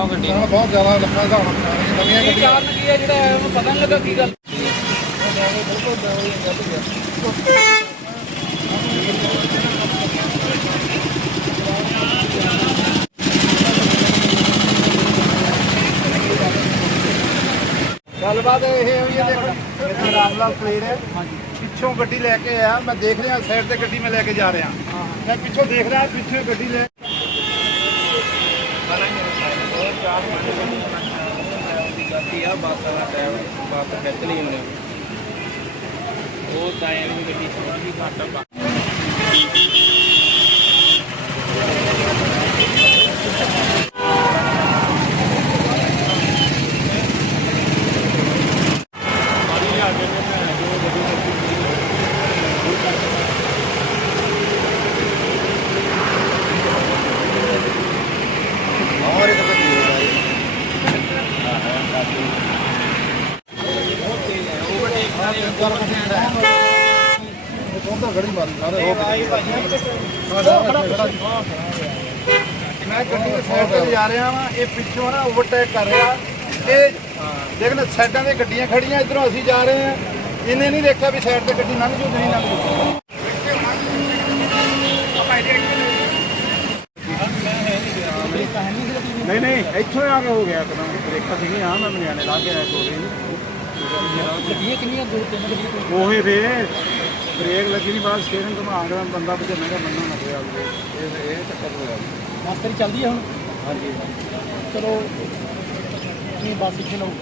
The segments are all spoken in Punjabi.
ਉਹ ਗੱਡੀ ਬਹੁਤ ਜ਼ਿਆਦਾ ਲੱਖਾਂ ਹਿਸਾਬ ਨਾਲ ਨਵੀਆਂ ਕੀ ਕਾਰਨ ਕੀ ਹੈ ਜਿਹੜਾ ਉਹਨੂੰ ਪਤਾ ਨਹੀਂ ਲੱਗਾ ਕੀ ਗੱਲ ਗੱਲਬਾਤ ਇਹ ਹੋਈ ਹੈ। ਦੇਖੋ ਰਾਮ ਲਾਲ ਪਲੇਰ ਹੈ, ਪਿੱਛੋਂ ਗੱਡੀ ਲੈ ਕੇ ਆਇਆ, ਮੈਂ ਦੇਖ ਰਿਹਾ ਸਾਈਡ ਤੇ ਗੱਡੀ ਮੈਂ ਲੈ ਕੇ ਜਾ ਰਿਹਾ, ਮੈਂ ਪਿੱਛੋਂ ਦੇਖ ਰਿਹਾ ਪਿੱਛੇ ਗੱਡੀ ਲੈ ਆ ਬੱਸ ਵਾਲਾ ਟਾਈਮ ਬੱਸ ਖਿੱਚ ਲਈ ਉਹਨੇ ਉਹ ਟਾਈਮ ਦੀ ਗੱਡੀ ਛੋਟੀ ਜਿਹੀ ਘੱਟ ਗੜੀ ਮਾਰੀ ਸਾਰੇ ਮੈਂ ਗੱਡੀ ਦੇ ਸਾਈਡ ਤੇ ਜਾ ਰਿਹਾ ਵਾਂ, ਇਹ ਪਿੱਛੋਂ ਨਾ ਓਵਰਟੇਕ ਕਰ ਰਿਹਾ। ਇਹ ਦੇਖ ਲੈ ਸਾਈਡਾਂ ਤੇ ਗੱਡੀਆਂ ਖੜੀਆਂ, ਇੱਧਰੋਂ ਅਸੀਂ ਜਾ ਰਹੇ ਹਾਂ, ਇਹਨੇ ਨਹੀਂ ਦੇਖਿਆ ਵੀ ਸਾਈਡ ਤੇ ਗੱਡੀ ਲੰਘ ਜੂ ਨਹੀਂ ਲੰਘ ਜੂ। ਨਹੀਂ ਨਹੀਂ ਇੱਥੋਂ ਆ ਕੇ ਹੋ ਗਿਆ ਇੱਕਦਮ ਬ੍ਰੇਕਾਂ ਸੀਗੀਆਂ, ਮੈਂ ਮਨਿਆਣੇ ਲਾ ਕੇ ਆਇਆ ਕੋਲ ਗੱਡੀਆਂ ਕਿੰਨੀਆਂ ਦੋ ਤਿੰਨ ਗੱਡੀਆਂ ਉਹੀ ਫੇ ਬ੍ਰੇਕ ਲੱਗੀ ਨਹੀਂ, ਬਾਅਦ ਸਟੀਅਰਿੰਗ ਘੁਮਾ ਕੇ ਬੰਦਾ ਬਚਾਉਣਾ ਮੰਨਣਾ ਨਾ ਪਿਆ ਇਹ ਚੱਕਰ ਹੋਇਆ। ਬੱਸ ਤੇਰੀ ਚੱਲਦੀ ਹੈ ਹੁਣ? ਹਾਂਜੀ ਚਲੋ ਨਹੀਂ ਬੱਸ ਇੱਥੇ ਲਓ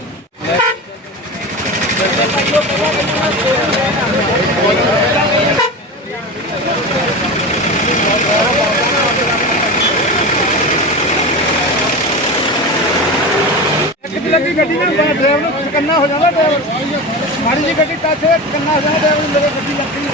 ਲੱਗੀ ਗੱਡੀ ਨਾਲ ਡਰਾਈਵਰ ਨੂੰ ਚਕੰਨਾ ਹੋ ਜਾਂਦਾ, ਡਰਾਈਵਰ ਮਾੜੀ ਜੀ ਗੱਡੀ ਟੱਚ ਹੋਏ ਚਕੰਨਾ ਹੋ ਜਾਂਦਾ, ਡਰਾਈਵਰ ਮੇਰੇ ਗੱਡੀ ਲੱਗੀ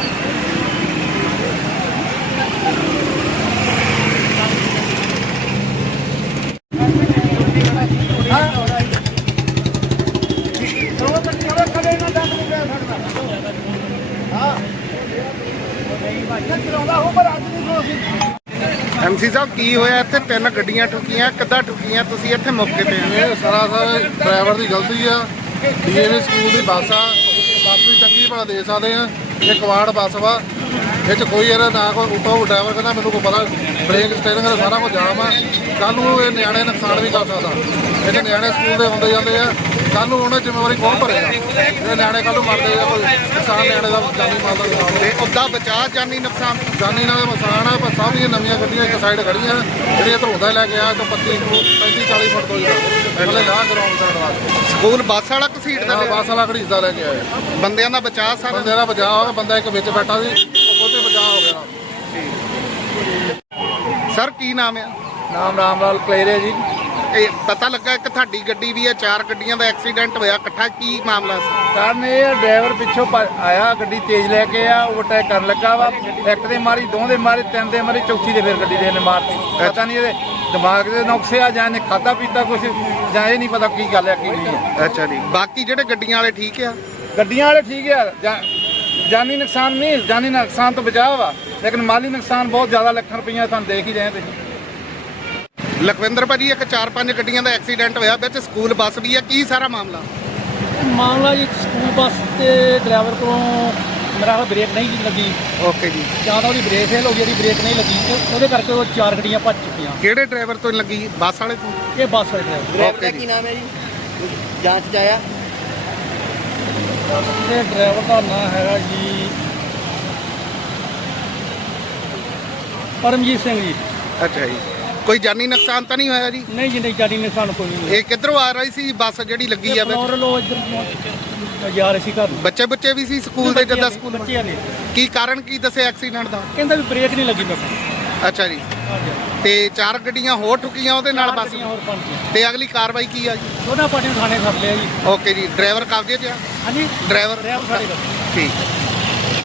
ਐਮਸੀ ਸਾਹਿਬ ਕੀ ਹੋਇਆ ਇੱਥੇ? ਤਿੰਨ ਗੱਡੀਆਂ ਠੁਕੀਆਂ, ਕਿੱਦਾਂ ਠੁਕੀਆਂ? ਤੁਸੀਂ ਇੱਥੇ ਮੌਕੇ ਤੇ ਆ? ਇਹ ਸਰਾਸਰ ਡਰਾਈਵਰ ਦੀ ਗਲਤੀ ਆ। ਡੀਏਵੀ ਸਕੂਲ ਦੀ ਬੱਸ ਆ, ਬੱਸ ਵੀ ਚੰਗੀ ਭਲਾ ਦੇ ਸਕਦੇ ਆ, ਇਹ ਕਵਾੜ ਬੱਸ ਵਾ, ਇਹ 'ਚ ਕੋਈ ਇਹਦਾ ਨਾ ਕੋਈ ਉੱਤੋਂ ਡਰਾਈਵਰ ਕਹਿੰਦਾ ਮੈਨੂੰ ਕੋਈ ਪਤਾ ਬ੍ਰੇਕ ਸਟੀਅਰਿੰਗ ਦਾ ਸਾਰਾ ਕੁਝ ਜਾਮ ਆ। ਕੱਲ੍ਹ ਨੂੰ ਇਹ ਨਿਆਣੇ ਨੁਕਸਾਨ ਵੀ ਕਰ ਸਕਦਾ, ਇਹ 'ਚ ਨਿਆਣੇ ਸਕੂਲ ਦੇ ਆਉਂਦੇ ਜਾਂਦੇ ਆ, ਕੱਲ੍ਹ ਨੂੰ ਉਹਨਾਂ ਜ਼ਿੰਮੇਵਾਰੀ ਕੌਣ ਭਰੇਗਾ? ਇਹ ਨਿਆਣੇ ਕੱਲ੍ਹ ਨੂੰ ਮਰਦੇ ਆ, ਕੋਈ ਨੁਕਸਾਨ ਨਿਆਣੇ ਦਾ ਜਾਨੀ ਮਾਲ ਦਾ ਨੁਕਸਾਨ ਤੇ ਉੱਦਾਂ ਬਚਾ ਜਾਨੀ ਨੁਕਸਾਨ ਜਾਨੀ ਨਾਲ ਨੁਕਸਾਨ ਆ। ਪਰ ਸਭ ਦੀਆਂ ਨਵੀਆਂ ਗੱਡੀਆਂ ਇੱਕ ਸਾਈਡ ਖੜੀਆਂ, ਜਿਹੜੀਆਂ ਧਰੋਦਾ ਲੈ ਕੇ ਆ ਤਾਂ 35-40 ਫੁੱਟ ਤੋਂ ਪਹਿਲੇ ਲਾਹ ਗਰਾਉਂਡ ਸਾਈਡ ਵਾਸਤੇ ਸਕੂਲ ਬੱਸ ਵਾਲਾ ਘਸੀਟ ਦਾ ਬੱਸ ਵਾਲਾ ਘੜੀਸਦਾ ਲੈ ਕੇ ਆਇਆ। ਬੰਦਿਆਂ ਦਾ ਬਚਾ ਸਾਰਾ? ਬੰਦੇ ਦਾ ਬਚਾਅ ਹੋ ਗਿਆ, ਬੰਦਾ ਇੱਕ ਵਿੱਚ ਬੈਠਾ ਸੀ, ਉਹਦੇ ਬਚਾਅ ਹੋ ਗਿਆ। ਸਰ ਕੀ ਨਾਮ ਆ? ਨਾਮ ਰਾਮ ਲਾਲ ਪਲੇਰ ਹੈ ਜੀ। ਇਹ ਪਤਾ ਲੱਗਾ ਕਿ ਤੁਹਾਡੀ ਗੱਡੀ ਵੀ ਹੈ, 4 ਗੱਡੀਆਂ ਦਾ ਐਕਸੀਡੈਂਟ ਹੋਇਆ ਇਕੱਠਾ, ਕੀ ਮਾਮਲਾ ਸੀ? ਕਾਰਨ ਇਹ ਆ, ਡਰਾਈਵਰ ਪਿੱਛੋਂ ਆਇਆ, ਗੱਡੀ ਤੇਜ਼ ਲੈ ਕੇ ਆ, ਓਵਰਟੇਕ ਕਰਨ ਲੱਗਾ ਵਾ, ਇੱਕ ਦੇ ਮਾਰੀ, ਦੋ ਦੇ ਮਾਰੀ, ਤਿੰਨ ਦੇ ਮਾਰੀ, ਚੌਥੀ ਦੇ ਫਿਰ ਗੱਡੀ ਦੇ ਇਹਨੇ ਮਾਰਤੀ। ਪਤਾ ਨਹੀਂ ਇਹਦੇ ਦਿਮਾਗ ਦੇ ਨੁਕਸੇ ਆ ਜਾਂ ਇਹਨੇ ਖਾਧਾ ਪੀਤਾ ਕੁਛ, ਜਾਂ ਇਹ ਨਹੀਂ ਪਤਾ ਕੀ ਗੱਲ ਆ ਕੀ ਨਹੀਂ ਆ। ਅੱਛਾ ਜੀ, ਬਾਕੀ ਜਿਹੜੇ ਗੱਡੀਆਂ ਵਾਲੇ ਠੀਕ ਆ? ਗੱਡੀਆਂ ਵਾਲੇ ਠੀਕ ਆ, ਜਾਨੀ ਨੁਕਸਾਨ ਨਹੀਂ, ਜਾਨੀ ਨੁਕਸਾਨ ਤੋਂ ਬਚਾਅ ਵਾ, ਲੇਕਿਨ ਮਾਲੀ ਨੁਕਸਾਨ ਬਹੁਤ ਜ਼ਿਆਦਾ, ਲੱਖਾਂ ਰੁਪਈਆ ਤੁਹਾਨੂੰ ਦੇਖ ਹੀ ਰਹੇ ਤੁਸੀਂ। ਲਖਵਿੰਦਰ ਭਾਜੀ, ਇੱਕ 4-5 ਗੱਡੀਆਂ ਦਾ ਐਕਸੀਡੈਂਟ ਹੋਇਆ, ਵਿੱਚ ਸਕੂਲ ਬੱਸ ਵੀ ਹੈ, ਕੀ ਸਾਰਾ ਮਾਮਲਾ? ਮਾਮਲਾ ਜੀ ਸਕੂਲ ਬੱਸ ਤੇ ਡਰਾਈਵਰ ਕੋਲੋਂ ਮੇਰਾ ਬ੍ਰੇਕ ਨਹੀਂ ਲੱਗੀ। ਓਕੇ ਜੀ। ਜਾਂ ਤਾਂ ਉਹਦੀ ਬ੍ਰੇਕ ਫੇਲ ਹੋ ਗਈ, ਉਹਦੀ ਬ੍ਰੇਕ ਨਹੀਂ ਲੱਗੀ, ਉਹਦੇ ਕਰਕੇ ਉਹ 4 ਗੱਡੀਆਂ ਭੱਜ ਚੁੱਕੀਆਂ। ਕਿਹੜੇ ਡਰਾਈਵਰ ਤੋਂ ਲੱਗੀ? ਬੱਸ ਵਾਲੇ ਤੋਂ? ਇਹ ਬੱਸ ਵਾਲੇ ਡਰਾਈਵਰ। ਓਕੇ ਜੀ। ਨਾਮ ਹੈ ਜੀ? ਜਾਂਚ ਚ ਆਇਆ? ਇਹ ਡਰਾਈਵਰ ਦਾ ਨਾਮ ਹੈਗਾ ਜੀ ਪਰਮਜੀਤ ਸਿੰਘ ਜੀ। ਅੱਛਾ ਜੀ, ਕੋਈ ਜਾਨੀ ਨੁਕਸਾਨ ਤਾਂ ਨਹੀਂ ਹੋਇਆ ਜੀ? ਨਹੀਂ ਜੀ, ਨਹੀਂ ਜਾਨੀ ਨੇ ਸਾਨੂੰ ਕੋਈ ਨਹੀਂ। ਇਹ ਕਿੱਧਰੋਂ ਆ ਰਹੀ ਸੀ ਬੱਸ ਜਿਹੜੀ ਲੱਗੀ ਆ ਵਿੱਚ? ਨੌਰਲੋ ਇੱਧਰ ਜਾ ਰਹੇ ਸੀ ਘਰ ਨੂੰ। ਬੱਚੇ ਵੀ ਸੀ ਸਕੂਲ ਦੇ? ਜਿੱਦਾਂ ਸਕੂਲ ਬੱਚਿਆਂ ਨੇ ਕੀ ਕਾਰਨ ਕੀ ਦੱਸਿਆ ਐਕਸੀਡੈਂਟ ਦਾ? ਕਹਿੰਦਾ ਵੀ ਬ੍ਰੇਕ ਨਹੀਂ ਲੱਗੀ ਮੇਰੇ ਕੋਲ। ਅੱਛਾ ਜੀ, ਤੇ 4 ਗੱਡੀਆਂ ਹੋਰ ਠੁਕੀਆਂ ਉਹਦੇ ਨਾਲ ਬੱਸ? ਹੋਰ ਪੰਜ ਤੇ ਅਗਲੀ ਕਾਰਵਾਈ ਕੀ ਆ ਜੀ? ਦੋਨਾਂ ਪਾਰਟੀਆਂ ਨੂੰ ਥਾਣੇ ਖੜ ਲਿਆ ਜੀ। ਓਕੇ ਜੀ, ਡਰਾਈਵਰ ਕਬਜ਼ੇ 'ਚ ਆ? ਹਾਂਜੀ, ਡਰਾਈਵਰ ਡਰਾਈਵਰ ਸਾਡੇ ਕੋਲ। ਠੀਕ।